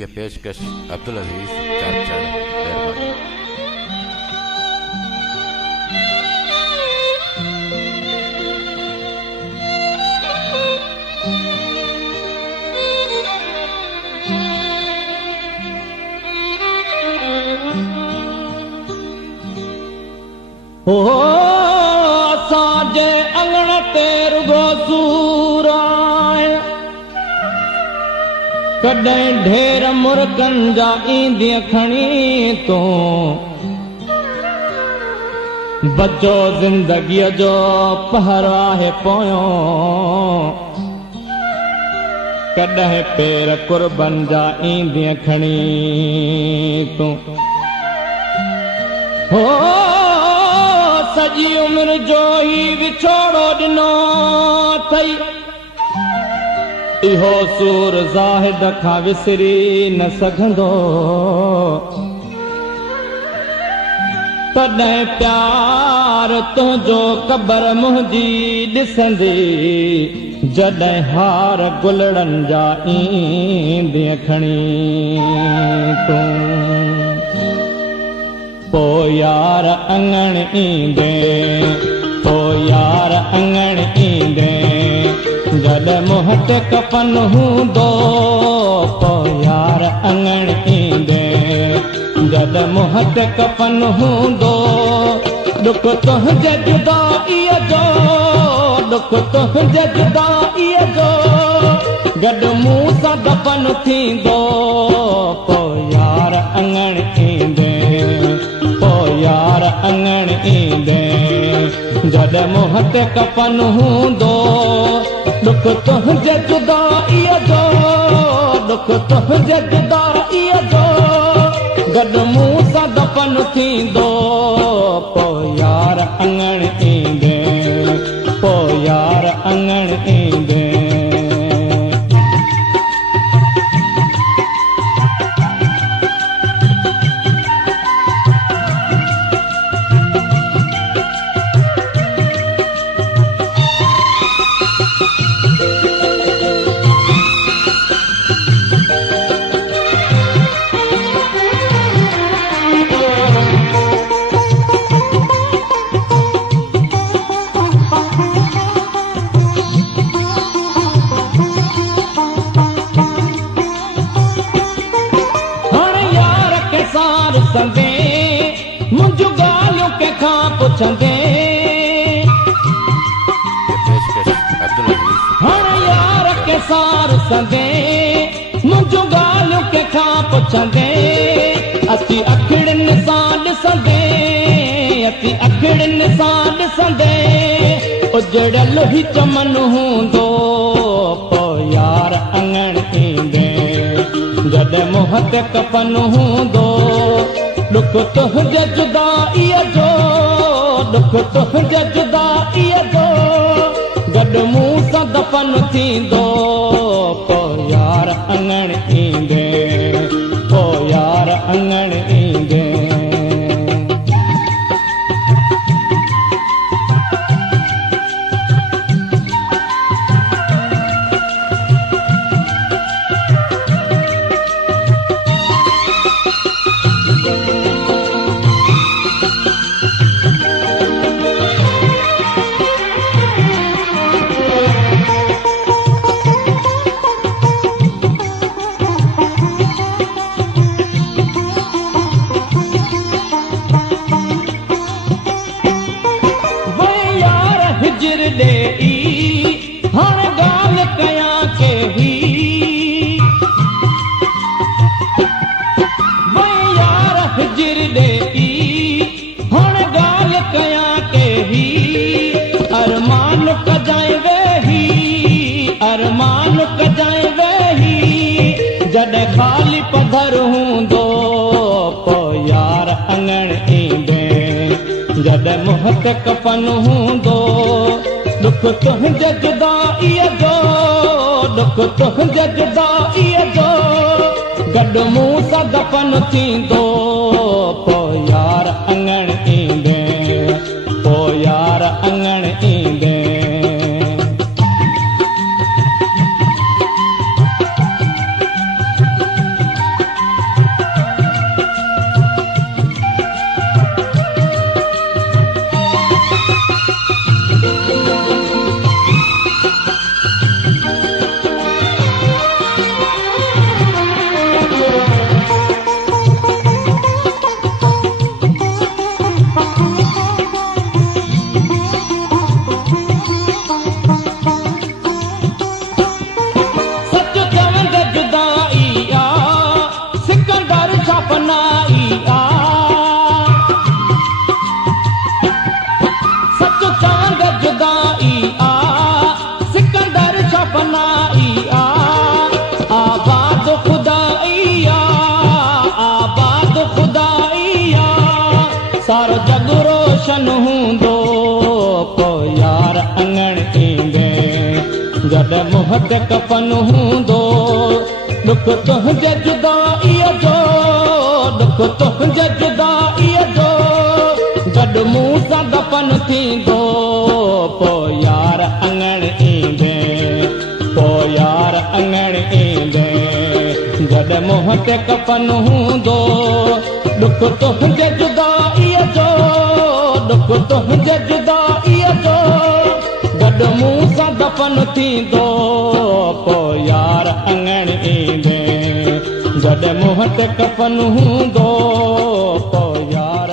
ये पेशकश अब्दुल अजीज चाचा मेहरबानी। हो साजे अंगण तेर गोसूराय कॾहिं ढेर मुर्गन जा ईंदी खणी तो बचो ज़िंदगीअ जो पहरो आहे पोयो कॾहिं पेर कुर्बन जा ईंदी खणी तूं हो सॼी उमिरि जो ई विछोड़ो ॾिनो अथई इहो सूर ज़ाहिद खां विसरी न सघंदो तॾहिं प्यार तुंहिंजो क़बर मुंहिंजी ॾिसंदी जॾहिं हार गुलड़नि जा ईंदी खणी तूं पो यार अंगण ईंदे पो यार अंगण ईंदे जॾहिं मुंह ते कफन हूंदो पो यार अंगण ईंदे जॾहिं मुंह ते कफन हूंदो दुख तुंहिंजे जुदाईअ जो दुख तुंहिंजे जुदाईअ जो गॾु मूं सां दफ़न थींदो पो यार अंगण ईंदे पो यार अंगण ईंदे जॾहिं मुंह ते कफन हूंदो दुख तुंहिंजे जुदाईअ जो दुख तुंहिंजे जुदाईअ जो गॾु मूं सां दफ़न थींदो पो यार अंगण ईंदे पो यार अंगण ईंदे मुंहिंजूं ॻाल्हियूं कंहिंखां पुछंदे हाणे यार के सार संदे मुंहिंजूं ॻाल्हियूं कंहिंखां पुछंदे असीं अखिड़ियुनि सां ॾिसंदे असीं अखिड़ियुनि सां ॾिसंदे उजड़ियल ई चमन हूंदो पो यार अंगण ईंदे जॾहिं मुंह ते कफन हूंदो दुख तुंहिंजे जुदाईअ जो दुख तुंहिंजे जुदाईअ जो गॾु मूं सां दफ़न थींदो पो यार अंगण ईंदे पो यार अंगण ईंदे हाणे ॻाल्हि कयां के ही यार हिजर ॾे हाणे ॻाल्हि कयां के ही अरमान कजाए वेही अरमान कजाए वेही जॾहिं ख़ाली पधर हूंदो पो यार अंगण ईंदे जॾहिं मुंह ते कफन हूंदो दुख तुंहिंजे जुदाईअ जो दुख तुंहिंजे जुदाईअ जो गॾु मूं सां दफ़न थींदो पो यार अंगण ईंदे पो यार अंगण ईंदे छपनाई आ सच चांद जुदाई आ सिकंदर छपनाई आ आबाद खुदाइया आबाद खुदाइया सारो जग रोशन हूंदो पोइ यार अंगण ईंदे जॾ मुंह ते कफन हूंदो दुख तुंहिंजे जुदाईअ जो दुख तुंहिंजे जुदाईअ जो गॾु मूं सां दफ़न थींदो पोइ यार अंगण ईंदे पोइ यार अंगण ईंदे जॾ मुंह ते कफन हूंदो दुख तुंहिंजे जुदाईअ जो दुख तुंहिंजे जुदाईअ जो गॾु मूं सां दफ़न थींदो पोइ यार अंगण ईंदे जॾ मुंह ते कफन हूंदो पोइ यार